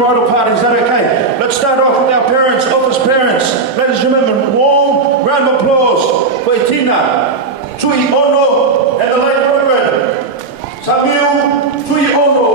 bridal party. Is that okay? Let's start off with our parents, office parents. Ladies and gentlemen, warm round of applause for Tina, Tui Ono, and the late Reverend Samuel Tui Ono.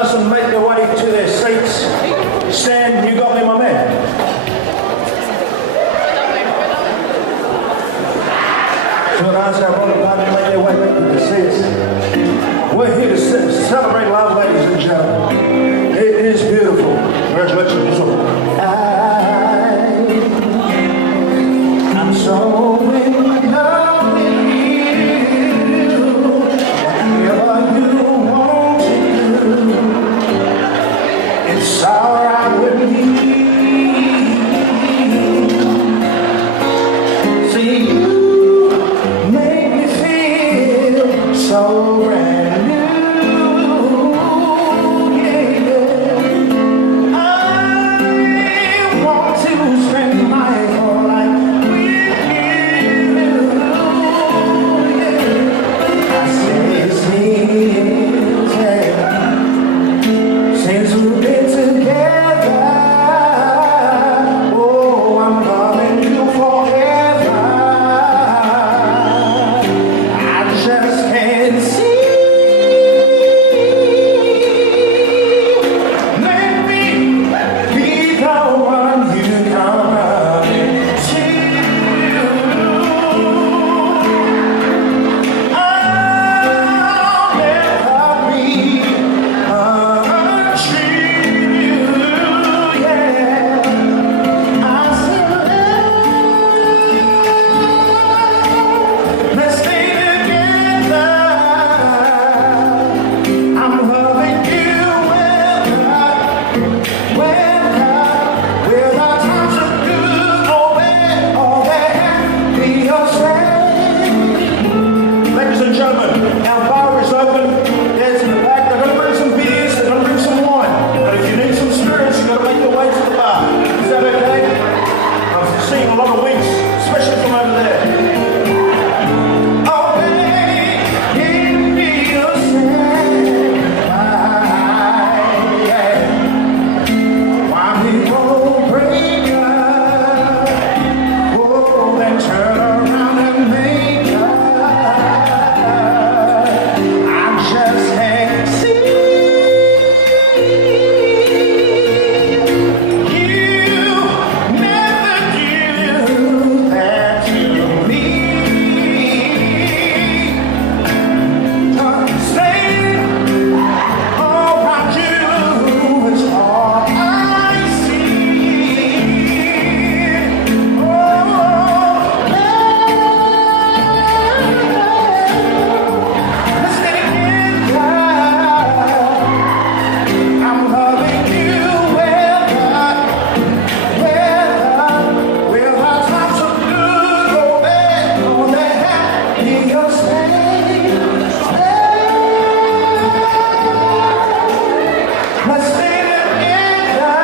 ask them to make their way to their seats. Stan, you got me, my man. So I'd ask our brother party to make their way back to their seats. We're here to celebrate love, ladies and gentlemen. It is beautiful. Congratulations. I'm so in love with you. Whatever you want to do, it's alright with me. See, you make me feel so brand new. Yeah. I want to spend my whole life with you. Yeah. I say since we've been together, oh, I'm loving you forever. I just can't see. Let me be the one you come running to. I'll never be untrue, yeah. I said, let's stay together. I'm loving you with our times are good, oh bad, be your friend. Ladies and gentlemen, our bar is open. There's in the back. They're going to bring some beers. They're going to bring some wine. But if you need some spirits, you've got to make your way to the bar. Is that okay? I'm seeing a lot of winks, especially from over there. Oh, baby, give me your yeah. Why we won't break up? Oh, then turn around and make up. I just can't see you never do that to me. Staying around you is all I see. Oh, let's stay together. I'm loving you with our times so good, oh bad, oh that be your let's stay together.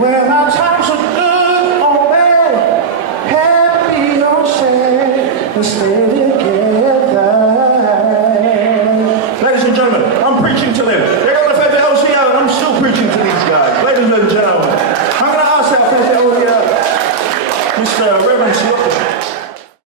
With our times so good, oh bad, happy or sad, let's stay together. Ladies and gentlemen, I'm preaching to them. They got the favorite LCO and I'm still preaching to these guys. Ladies and gentlemen, I'm going to ask our favorite LCO, Mr.